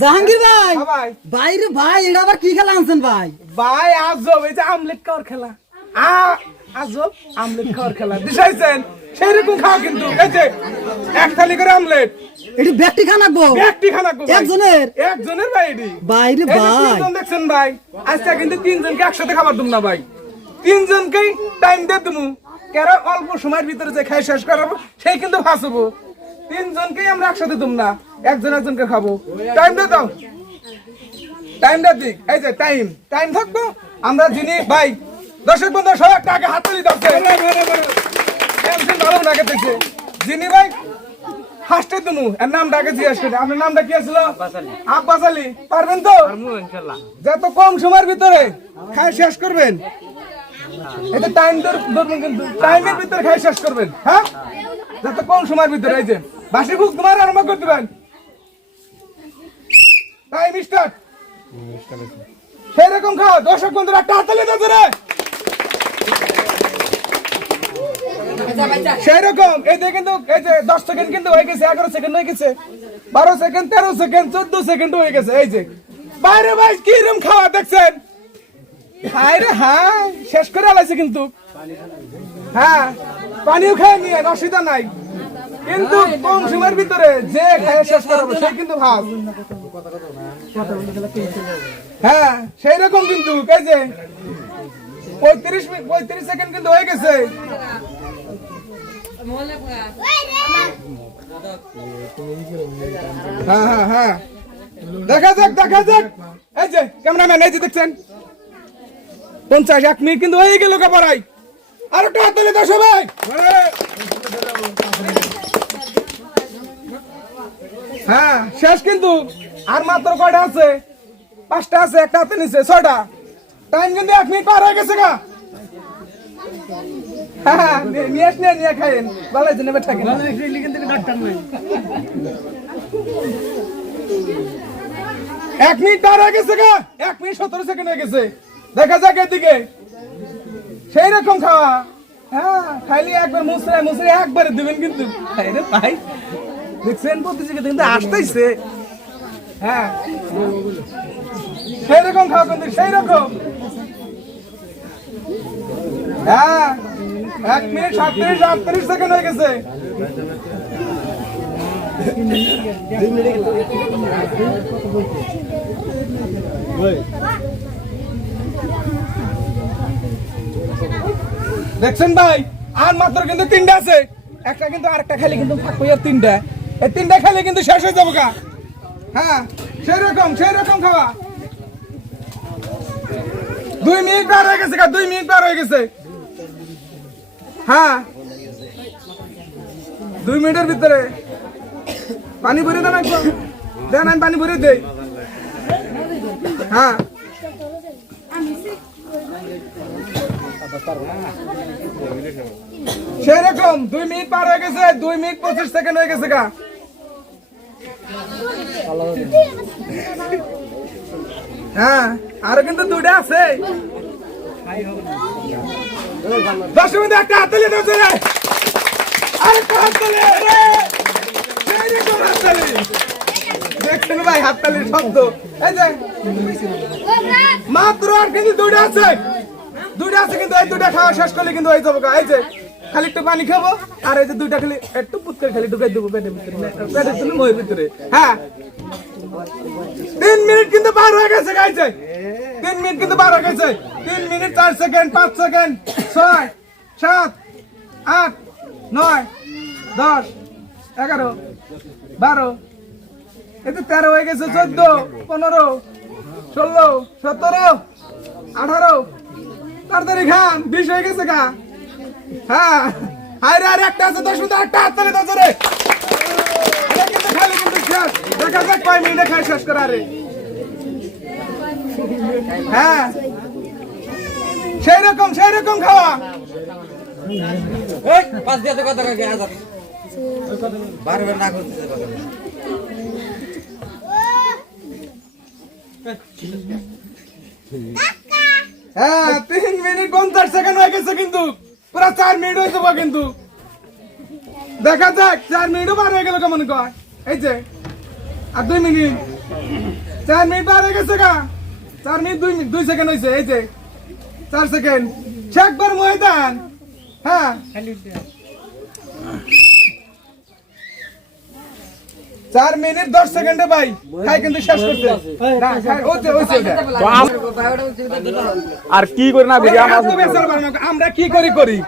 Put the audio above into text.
জাহাঙ্গীর ভাই হ্যাঁ ভাই। বাইরে ভাই এটা আবার কি খেলা আনছেন ভাই? ভাই আজব এই যে আমলেট খাওয়ার খেলা। আজব আমলেট খাওয়ার খেলা। দিশাইছেন সেই রকম খাওয়া কিন্তু। এই যে এক থালি করে আমলেট। এটি ব্যক্তি খানা গো। একটি খানা গো একজনের? একজনের ভাই এটি। বাইরে ভাই। দেখছেন ভাই আজকে কিন্তু তিনজনকে একসাথে খাবার দুম না ভাই। তিনজনকেই টাইম কেন অল্প সময়ের ভিতরে যে খাই শেষ করাবো সেই কিন্তু ফাঁসবো তিনজনকেই আমরা একসাথে দুম না একজন একজনকে খাব। টাইম দিয়ে দাও। টাইমটা দিক। এই যে টাইম টাইম থাকব। আমরা যিনি ভাই দর্শক বন্ধু সব একটা আগে হাত তুলি ভালো না আগে থেকে। যিনি ভাই ফার্স্টে তুমি এর নামটা আগে জিজ্ঞাসা করি। আপনার নামটা কি আছিল? আব্বাস আলী। পারবেন তো? যত কম সময়ের ভিতরে খাই শেষ করবেন। এটা টাইম ধরবেন কিন্তু টাইমের ভিতরে খাই শেষ করবেন। হ্যাঁ? যত কম সময়ের ভিতরে এই যে। বাসি বুক তোমার আরম্ভ করতে পারেন টাইম স্টার্ট সেরকম খাও, দর্শক বন্ধুরা টাতালে দাও সেরকম এই কিন্তু, এই যে দশ সেকেন্ড কিন্তু হয়ে গেছে, এগারো সেকেন্ড হয়ে গেছে, বারো সেকেন্ড তেরো সেকেন্ড চোদ্দ সেকেন্ড হয়ে গেছে, এই যে। বাইরে ভাই, কি রকম খাওয়া দেখছেন? হায় রে হ্যাঁ শেষ করে আলাইছে কিন্তু। হ্যাঁ পানিও খায় নিয়ে অসুবিধা নাই। কিন্তু কম সময়ের ভিতরে যে খায় শেষ করাবো সে কিন্তু ভাব হ্যাঁ সেই রকম কিন্তু যে পঁয়ত্রিশ মিনিট পঁয়ত্রিশ সেকেন্ড কিন্তু হয়ে গেছে। হ্যাঁ হ্যাঁ হ্যাঁ। দেখা যাক দেখা যাক। এই যে ক্যামেরাম্যান এই যে দেখছেন? পঞ্চাশ এক মিনিট কিন্তু হয়ে গেল কাপড়াই আর হাত তালে দাও সবাই। হ্যাঁ শেষ কিন্তু। আর মাত্র কয়টা আছে? পাঁচটা আছে একটা হাতে নিচে ছয়টা। টাইম কিন্তু এক মিনিট পার হয়ে গেছে গা। হ্যাঁ, নিয়ে- নিয়ে নিয়ে নিয়ে খাইন ভালো হয়েছে নেবে থাকে এক মিনিট পার হয়ে গেছে গা। এক মিনিট সতেরো সেকেন্ড হয়ে গেছে। দেখা যাক এদিকে। সেই রকম খাওয়া। হ্যাঁ খাইলে একবার মুসরে মুসরে একবারে দিবেন কিন্তু। ভাই দেখছেন প্রতিযোগিতা কিন্তু আসতেইছে। হ্যাঁ। সেই রকম খাওয়া কিন্তু সেই রকম হ্যাঁ। এক মিনিট সাতত্রিশ, আটত্রিশ সেকেন্ড হয়ে গেছে। দেখছেন ভাই? আর মাত্র কিন্তু তিনটা আছে। একটা কিন্তু আরেকটা খালি কিন্তু থাকব তিনটা। এই তিনটা খালি কিন্তু শেষ হয়ে যাব গা। হ্যাঁ সেই রকম সেই রকম খাওয়া। দুই মিনিট পার হয়ে গেছে গা, দুই মিনিট পার হয়ে গেছে। হ্যাঁ দুই মিনিটের ভিতরে। পানি ভরে দেন একদম দেন, আমি পানি ভরে দেই। হ্যাঁ। সেরকম দুই মিনিট পার হয়ে গেছে, দুই মিনিট পঁচিশ সেকেন্ড হয়ে গেছে গা। হ্যাঁ আরও কিন্তু দুইটা আছে। দশ মিনিট একটা হাততালি দিয়েছে রে আরেকটা সেরকম হাততালি দেখছেন ভাই হাততালির শব্দ। এই যে, মাত্র আর কিন্তু দুইটা আছে। দুইটা আছে কিন্তু, এই দুইটা খাওয়া শেষ করলে কিন্তু হয়ে যাব এই যে খালি একটু পানি খাব, আর এই যে দুইটা খালি একটু পুত করে খালি ঢুকাই দেবো পেটের ভিতরে। পেটের ভিতরে ময়ের ভিতরে। হ্যাঁ। তিন মিনিট কিন্তু পার হয়ে গেছে, গাইছে। তিন মিনিট কিন্তু পার হয়ে গেছে। তিন মিনিট, চার সেকেন্ড, পাঁচ সেকেন্ড, ছয়, সাত, আট, নয়, দশ, এগারো, বারো। এই তো তেরো হয়ে গেছে, চোদ্দ, পনেরো, ষোলো, সতেরো, আঠারো। তাড়াতাড়ি খান, বিশ হয়ে গেছে গা। হ্যাঁ। আরে আরে একটা আছে দশ মিনিট একটা হাত তালে দশ রে কিন্তু খালি কিন্তু শেষ দেখা যাক কয় মিনিটে খাই শেষ করা রে হ্যাঁ। সেই রকম সেই রকম খাওয়া পাঁচ দিয়ে কথা হাজার বারবার না করতেছে কথা হ্যাঁ তিন মিনিট পঞ্চাশ সেকেন্ড হয়ে গেছে কিন্তু। পুরা চার মিনিট হয়ে যাব কিন্তু। দেখা যাক চার মিনিটও পার হয়ে গেল কেমন কয় এই যে আর দুই মিনিট। চার মিনিট পার হয়ে গেছে গা চার মিনিট দুই মিনিট দুই সেকেন্ড হয়েছে এই যে। চার সেকেন্ড। শেখবার ময়দান। হ্যাঁ। চার মিনিট দশ সেকেন্ডে ভাই খাই কিন্তু শেষ করছে। আর কি করি না আমরা কি করি করি?